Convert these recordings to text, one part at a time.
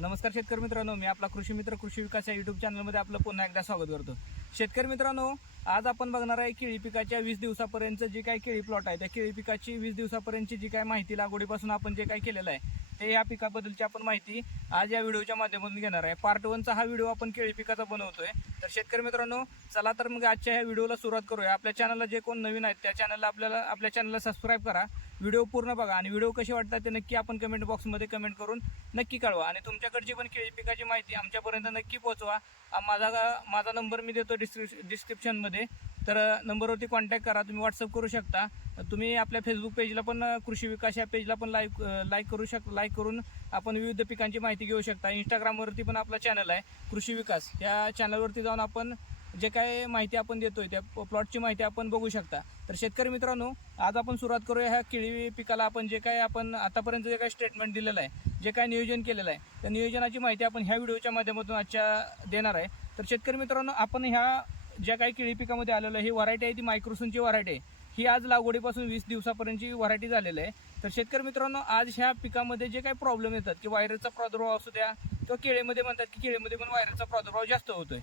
नमस्कार शेतकरी मित्रांनो मी आपला कृषी मित्र कृषी विकास या युट्यूब चॅनलमध्ये आपलं पुन्हा एकदा स्वागत करतो. शेतकरी मित्रांनो आज आपण बघणार आहे केळी पिकाच्या वीस दिवसापर्यंत जी काही केळी प्लॉट आहे त्या केळी पिकाची वीस दिवसापर्यंतची जी काही माहिती लागवडीपासून आपण जे काही केलेलं आहे ते या पिकाबद्दलची आपण माहिती आज या व्हिडिओच्या माध्यमातून घेणार आहे. पार्ट वनचा हा व्हिडिओ आपण केळी पिकाचा बनवतोय. तर शेतकरी मित्रांनो चला तर मग आजच्या ह्या व्हिडिओला सुरुवात करूया. आपल्या चॅनलला जे कोण नवीन आहेत त्या चॅनलला आपल्याला आपल्या चॅनलला सबस्क्राईब करा. व्हिडिओ पूर्ण बघा आणि व्हिडिओ कसे वाटतात ते नक्की आपण कमेंट बॉक्समध्ये कमेंट करून नक्की कळवा. आणि तुमच्याकडची पण केळी पिकाची माहिती आमच्यापर्यंत नक्की पोहोचवा. माझा माझा नंबर मी देतो डिस्क्रिप डिस्क्रिप्शनमध्ये तर नंबरवरती कॉन्टॅक्ट करा. तुम्ही व्हॉट्सअप करू शकता. तुम्ही आपल्या फेसबुक पेजला पण कृषी विकास या पेजला पण लाईक लाईक करू शक लाईक करून आपण विविध पिकांची माहिती घेऊ शकता. इंस्टाग्रामवरती पण आपला चॅनल आहे कृषी विकास. या चॅनलवरती जाऊन आपण जे काय माहिती आपण देतोय त्या प्लॉटची माहिती आपण बघू शकता. तर शेतकरी मित्रांनो आज आपण सुरुवात करूया ह्या केळी पिकाला आपण जे काय आपण आतापर्यंत जे काय स्टेटमेंट दिलेलं आहे जे काय नियोजन केलेलं आहे त्या नियोजनाची माहिती आपण ह्या व्हिडिओच्या माध्यमातून आजच्या देणार आहे. तर शेतकरी मित्रांनो आपण ह्या ज्या काही केळी पिकामध्ये आलेलं आहे ही व्हरायटी आहे ती मायक्रोसनची व्हरायटी आहे. ही आज लागवडीपासून वीस दिवसापर्यंतची व्हरायटी झालेली आहे. तर शेतकरी मित्रांनो आज ह्या पिकामध्ये जे काही प्रॉब्लेम येतात की वायरसचा प्रादुर्भाव असू द्या किंवा केळीमध्ये म्हणतात की केळीमध्ये पण वायरसचा प्रादुर्भाव जास्त होतोय.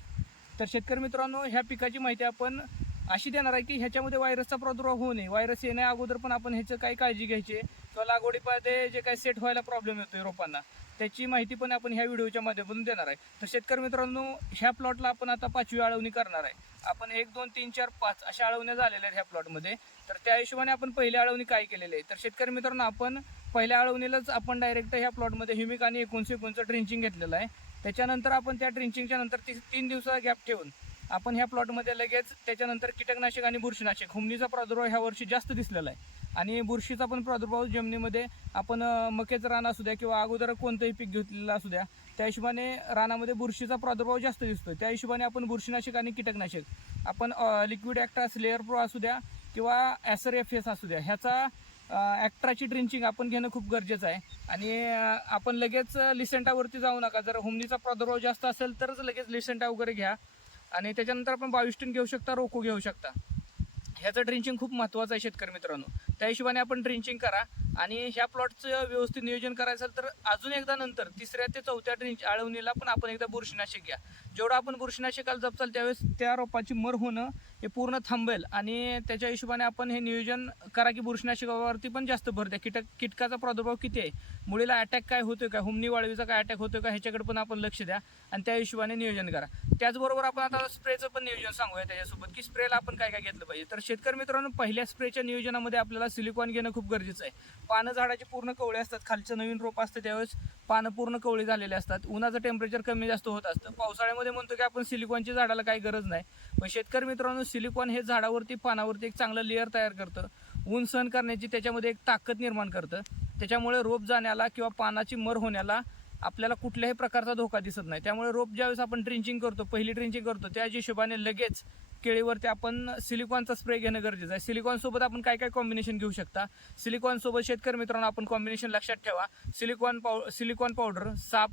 तर शेतकरी मित्रांनो ह्या पिकाची माहिती आपण अशी देणार आहे की ह्याच्यामध्ये व्हायरसचा प्रादुर्भाव होऊ नये. व्हायरस येण्या अगोदर पण आपण ह्याचं काही काळजी घ्यायची किंवा लागवडीमध्ये जे काही सेट व्हायला प्रॉब्लेम येतोय रोपांना त्याची माहिती पण आपण ह्या व्हिडिओच्या माध्यमातून देणार आहे. तर शेतकरी मित्रांनो ह्या प्लॉटला आपण आता पाचवी आळवणी करणार आहे. आपण एक दोन तीन चार पाच अशा आळवण्या झालेल्या आहेत ह्या प्लॉटमध्ये तर त्या हिशोबाने आपण पहिल्या आळवणी काय केलेली आहे? तर शेतकरी मित्रांनो आपण पहिल्या आळवणीलाच आपण डायरेक्ट ह्या प्लॉटमध्ये ह्युमिक आणि एकोणशे एकोणचं ड्रिंचिंग घेतलेलं आहे. त्याच्यानंतर आपण त्या ड्रिंचिंगच्या नंतर ती तीन दिवसाचा गॅप ठेवून आपण ह्या प्लॉटमध्ये लगेच त्याच्यानंतर कीटकनाशक आणि बुरशीनाशक हुमणीचा प्रादुर्भाव ह्या वर्षी जास्त दिसलेला आहे. आणि बुरशीचा पण प्रादुर्भाव जमिनीमध्ये. आपण मकेचं मक्याचं रान असू द्या किंवा अगोदर कोणतंही पीक घेतलेलं असू द्या त्या हिशोबाने रानामध्ये बुरशीचा प्रादुर्भाव जास्त दिसतो त्या हिशोबाने आपण बुरशीनाशक आणि कीटकनाशक आपण लिक्विड ॲक्ट्रास लेअर प्रो असू द्या किंवा ॲसर एफ एस असू द्या ह्याचा ॲक्ट्राची ड्रिंचिंग आपण घेणं खूप गरजेचं आहे. आणि आपण लगेच लिसेंटावरती जाऊ नका. जर होमनीचा प्रादुर्भाव जास्त असेल तरच लगेच लिसेंटा वगैरे घ्या. आणि त्याच्यानंतर आपण बावीस टन घेऊ शकता रोको घेऊ शकता. ह्याचं ड्रिंचिंग खूप महत्त्वाचं आहे शेतकरी मित्रांनो. त्या हिशोबाने आपण ड्रिंचिंग करा. आणि ह्या प्लॉटचं व्यवस्थित नियोजन करायचं असेल तर अजून एकदा नंतर तिसऱ्या ते चौथ्या ड्रिंच आळवणीला पण आपण एकदा बुरशीनाशक घ्या. जेवढं आपण बुरशीनाशकाला जपचाल त्यावेळेस त्या रोपाची मर होणं हे पूर्ण थांबेल. आणि त्याच्या हिशोबाने आपण हे नियोजन करा की बुरशीनाशकावरती पण जास्त भर द्या. कीटक कीटकाचा प्रादुर्भाव किती आहे? मुळीला अटॅक काय होतोय का? हुमणी वाळवीचा काय अटॅक होतोय का? ह्याच्याकडे पण आपण लक्ष द्या आणि त्या हिशोबाने नियोजन करा. त्याचबरोबर आपण आता स्प्रेचं पण नियोजन सांगूया त्याच्यासोबत की स्प्रेला आपण काय काय घेतलं पाहिजे? तर शेतकरी मित्रांनो पहिल्या स्प्रेच्या नियोजनामध्ये आपल्याला सिलिकॉन घेणं खूप गरजेचं आहे. पानं झाडाची पूर्ण कवळे असतात. खालचं नवीन रोप असतं त्यावेळेस पानं पूर्ण कवळी झालेले असतात. उन्हाचं टेम्परेचर कमी जास्त होत असतं. पावसाळ्यामध्ये म्हणतो की आपण सिलिकॉनची झाडाला काही गरज नाही. पण शेतकरी मित्रांनो सिलिकॉन हे झाडावरती पानावरती एक चांगलं लेअर तयार करतं. ऊन सहन करण्याची त्याच्यामध्ये एक ताकद निर्माण करतं. त्याच्यामुळे रोप जाण्याला किंवा पानाची मर होण्याला आपल्याला कुठल्याही प्रकारचा धोका दिसत नाही. त्यामुळे रोप ज्यावेळेस आपण ड्रिंचिंग करतो पहिली ड्रिंचिंग करतो त्याच हिशोबाने लगेच केळीवरती आपण सिलिकॉनचा स्प्रे घेणं गरजेचं आहे. सिलिकॉन सोबत आपण काय काय कॉम्बिनेशन घेऊ शकता? सिलिकॉन सोबत शेतकरी मित्रांनो आपण कॉम्बिनेशन लक्षात ठेवा. सिलिकॉन पाव सिलिकॉन पावडर साप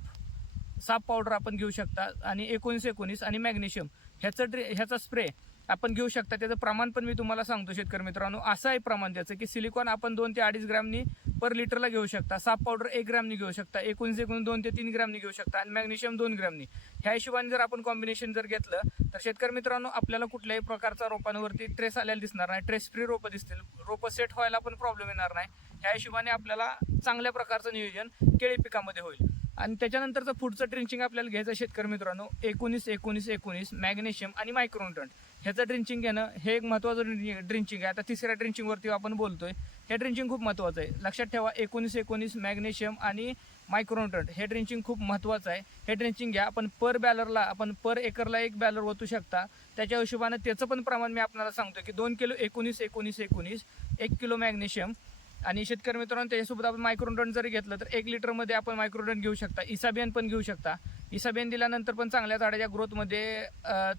साप पावडर आपण घेऊ शकता. आणि एकोणीस एकोणीस आणि मॅग्नेशियम. ह्याचं ड्रे ह्याचा स्प्रे आपण घेऊ शकता. त्याचं प्रमाण पण मी तुम्हाला सांगतो शेतकरी मित्रांनो. असं आहे प्रमाण त्याचं की सिलिकॉन आपण दोन ते अडीच ग्रॅमनी पर लिटरला घेऊ शकता. साप पावडर एक ग्रॅमनी घेऊ शकता. एकोणीस एकोणीस दोन ते तीन ग्रॅमनी घेऊ शकता. आणि मॅग्नेशियम दोन ग्रॅमनी. ह्या हिशोबाने जर आपण कॉम्बिनेशन जर घेतलं तर शेतकरी मित्रांनो आपल्याला कुठल्याही प्रकारचा रोपांवरती ट्रेस आलेला दिसणार नाही. ट्रेस फ्री रोपं दिसतील. रोपं सेट व्हायला पण प्रॉब्लेम येणार नाही. ह्या हिशोबाने आपल्याला चांगल्या प्रकारचं नियोजन केळी पिकामध्ये होईल. आणि त्याच्यानंतरचं पुढचं ड्रिंचिंग आपल्याला घ्यायचं शेतकरी मित्रांनो. एकोणीस एकोणीस एकोणीस मॅग्नेशियम आणि मायक्रोन्युट्रंट ह्याचं ड्रिंचिंग घेणं हे एक महत्त्वाचं ड्रिंचिंग आहे. आता तिसऱ्या ड्रिंचिंगवरती आपण बोलतोय. हे ड्रिंचिंग खूप महत्त्वाचं आहे. लक्षात ठेवा एकोणीस एकोणीस मॅग्नेशियम आणि मायक्रोन्युट्रंट हे ड्रिंचिंग खूप महत्त्वाचं आहे. हे ड्रिंचिंग घ्या. आपण पर बॅलरला आपण पर एकरला एक बॅलर ओतू शकता. त्याच्या हिशोबानं त्याचं पण प्रमाण मी आपल्याला सांगतो की दोन किलो एकोणीस एकोणीस एकोणीस एक किलो मॅग्नेशियम आणि शेतकरी मित्रांनो त्याच्यासोबत आपण मायक्रोडन जरी घेतलं तर एक लिटरमध्ये आपण मायक्रोडन घेऊ शकता. इसाबियन पण घेऊ शकता. इसाबियन दिल्यानंतर पण चांगल्या झाडाच्या ग्रोथमध्ये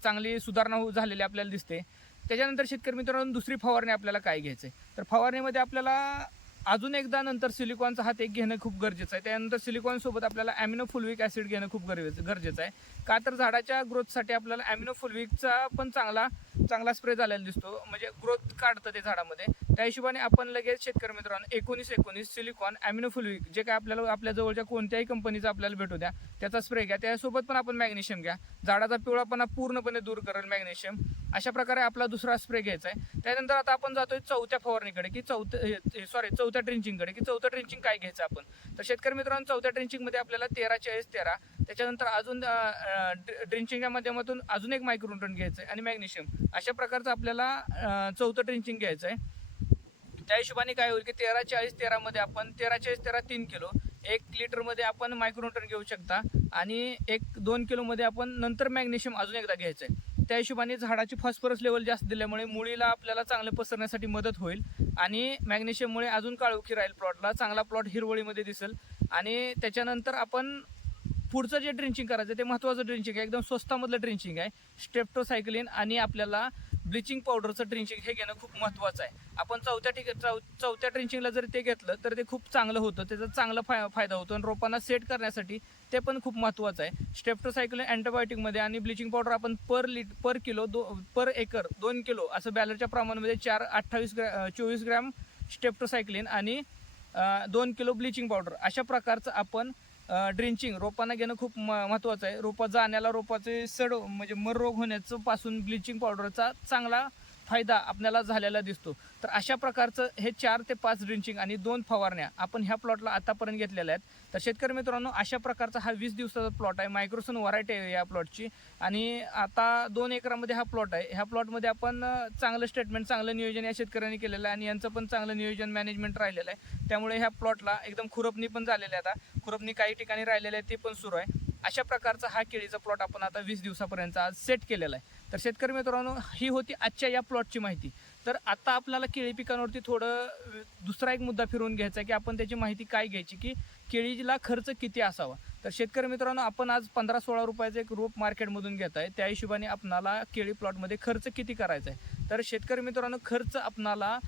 चांगली सुधारणा हो झालेली आपल्याला दिसते. त्याच्यानंतर शेतकरी मित्रांनो दुसरी फवारणी आपल्याला काय घ्यायचं आहे तर फवारणीमध्ये आपल्याला अजून एकदा नंतर सिलिकॉनचा हात एक घेणं खूप गरजेचं आहे. त्यानंतर सिलिकॉनसोबत आपल्याला ॲमिनोफुलविक ॲसिड घेणं खूप गरजेचं गरजेचं आहे. का तर झाडाच्या ग्रोथसाठी आपल्याला ॲमिनोफुलविकचा पण चांगला चांगला स्प्रे झालेला दिसतो. म्हणजे ग्रोथ काढतं ते झाडामध्ये. त्या हिशोबाने आपण लगेच शेतकरी मित्रांनो एकोणीस एकोणीस सिलिकॉन ॲमिनोफुलिक जे काय आपल्याला आपल्या जवळच्या कोणत्याही कंपनीचा आपल्याला भेटू द्या त्याचा स्प्रे घ्या. त्यासोबत पण आपण मॅग्नेशियम घ्या. झाडाचा पिवळापणा पूर्णपणे दूर करेल मॅग्नेशियम अशा प्रकारे आपला दुसरा स्प्रे घ्यायचा आहे. त्यानंतर आता आपण जातोय चौथ्या फवारणीकडे की चौथ्या सॉरी चौथ्या ड्रिंचिंगकडे की चौथ्या ड्रिंचिंग काय घ्यायचं आपण? तर शेतकरी मित्रांनो चौथ्या ड्रिंचिंगमध्ये आपल्याला तेरा चाळीस तेरा. त्याच्यानंतर अजून ड्रिंचिंगच्या माध्यमातून अजून एक मायक्रोन्यूटन घ्यायचं आहे आणि मॅग्नेशियम अशा प्रकारचं आपल्याला चौथं ट्रेंचिंग घ्यायचं आहे. त्या हिशोबाने काय होईल की तेरा चाळीस तेरामध्ये आपण तेरा चाळीस तेरा तीन किलो एक लिटरमध्ये आपण मायक्रोन्यूटन घेऊ शकता आणि एक दोन किलोमध्ये आपण नंतर मॅग्नेशियम अजून एकदा घ्यायचं आहे. त्या हिशोबाने झाडाची फॉस्फरस लेवल जास्त दिल्यामुळे मुळीला आपल्याला चांगलं पसरण्यासाठी मदत होईल आणि मॅग्नेशियममुळे अजून काळोखी राहील प्लॉटला चांगला प्लॉट हिरवळीमध्ये दिसेल आणि त्याच्यानंतर आपण पुढचं जे ड्रिंचिंग करायचं ते महत्त्वाचं ड्रिंचिंग आहे. एकदम स्वस्तामधलं ड्रिंचिंग आहे. स्टेप्टोसायक्लिन आणि आपल्याला ब्लिचिंग पावडरचं ड्रिंचिंग हे घेणं खूप महत्त्वाचं आहे. आपण चौथ्या ठिका चौ चौथ्या ड्रिंचिंगला जर ते घेतलं तर ते खूप चांगलं होतं. त्याचा चांगला फाय फायदा होतो आणि रोपांना सेट करण्यासाठी ते पण खूप महत्त्वाचं आहे. स्टेप्टोसायक्लिन अँटीबायोटिकमध्ये आणि ब्लिचिंग पावडर आपण पर लिट पर किलो दो पर एकर दोन किलो असं बॅलरच्या प्रमाणामध्ये चार अठ्ठावीस ग्रॅ चोवीस ग्रॅम स्टेप्टोसायक्लिन आणि दोन किलो ब्लिचिंग पावडर अशा प्रकारचं आपण ड्रिंचिंग रोपांना घेणं खूप म- महत्त्वाचं आहे. रोपा जाण्याला रोपाचे सड म्हणजे मर रोग होण्याचं पासून ब्लिचिंग पावडरचा चांगला फायदा आपल्याला झालेला दिसतो. तर अशा प्रकारचं हे चार ते पाच ड्रिंचिंग आणि दोन फवारण्या आपण ह्या प्लॉटला आतापर्यंत घेतलेल्या आहेत. तर शेतकरी मित्रांनो अशा प्रकारचा हा वीस दिवसाचा प्लॉट आहे. मायक्रोसन व्हरायटी आहे या प्लॉटची आणि आता दोन एकरामध्ये हा प्लॉट आहे. ह्या प्लॉटमध्ये आपण चांगलं स्टेटमेंट चांगलं नियोजन या शेतकऱ्यांनी केलेलं आहे. आणि यांचं पण चांगलं नियोजन मॅनेजमेंट राहिलेलं आहे. त्यामुळे ह्या प्लॉटला एकदम खुरपणी पण झालेली आहे आता. खुरपणी काही ठिकाणी राहिलेली आहे ते पण सुरू आहे. अशा प्रकारचा हा केळीचा प्लॉट आपण आता वीस दिवसापर्यंत आज सेट केलेला आहे. तर शेतकरी मित्रांनो ही होती आजच्या या प्लॉटची माहिती. तर आता आपल्याला केळी पिकांवरती थोडं दुसरा एक मुद्दा फिरवून घ्यायचा आहे की आपण त्याची माहिती काय घ्यायची की केळीला खर्च किती असावा. तर शेतकरी मित्रांनो आपण आज पंधरा सोळा रुपयाचं एक रोप मार्केटमधून घेत आहे. त्या हिशोबाने आपणाला केळी प्लॉटमध्ये खर्च किती करायचा आहे. तर शेतकरी मित्रांनो खर्च आपणाला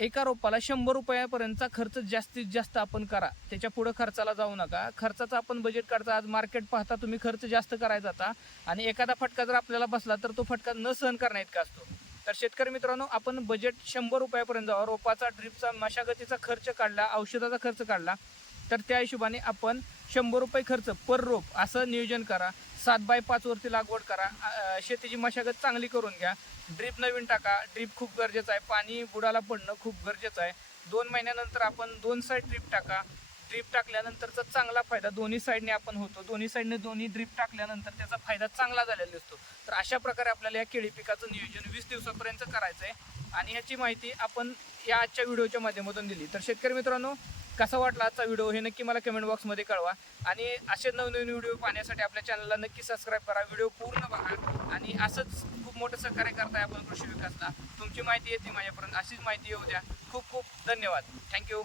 एका रोपाला शंभर रुपयापर्यंतचा खर्च जास्तीत जास्त आपण करा. त्याच्या पुढे खर्चाला जाऊ नका. खर्चाचं आपण बजेट काढता आज मार्केट पाहता तुम्ही खर्च जास्त करायचा आता. आणि एखादा फटका जर आपल्याला बसला तर तो फटका न सहन करण्या इतका असतो. तर शेतकरी मित्रांनो आपण बजेट शंभर रुपयापर्यंत जाऊ. रोपाचा ड्रिपचा मशागतीचा खर्च काढला औषधाचा खर्च काढला तर त्या हिशोबाने आपण शंभर रुपये खर्च पर रोप असं नियोजन करा. सात बाय पाच वरती लागवड करा. शेतीची मशागत चांगली करून घ्या. ड्रीप नवीन टाका. ड्रीप खूप गरजेचं आहे. पाणी बुडाला पडणं खूप गरजेचं आहे. दोन महिन्यानंतर आपण दोन साईड ड्रीप टाका. ड्रीप टाकल्यानंतरचा चांगला फायदा दोन्ही साईडने आपण होतो. दोन्ही साईडने दोन्ही ड्रीप टाकल्यानंतर त्याचा फायदा चांगला झालेला दिसतो. तर अशा प्रकारे आपल्याला या केळी पिकाचं नियोजन वीस दिवसापर्यंत करायचं आहे आणि ह्याची माहिती आपण या आजच्या व्हिडिओच्या माध्यमातून दिली. तर शेतकरी मित्रांनो कसा वाटला आजचा व्हिडिओ हे नक्की मला कमेंट बॉक्समध्ये कळवा. आणि असे नवनवीन व्हिडिओ पाहण्यासाठी आपल्या चॅनलला नक्की सबस्क्राईब करा. व्हिडिओ पूर्ण बघा. आणि असंच खूप मोठं सहकार्य करताय आपण कृषी विकासला. तुमची माहिती येते माझ्यापर्यंत. अशीच माहिती येऊ द्या. खूप खूप धन्यवाद. थँक्यू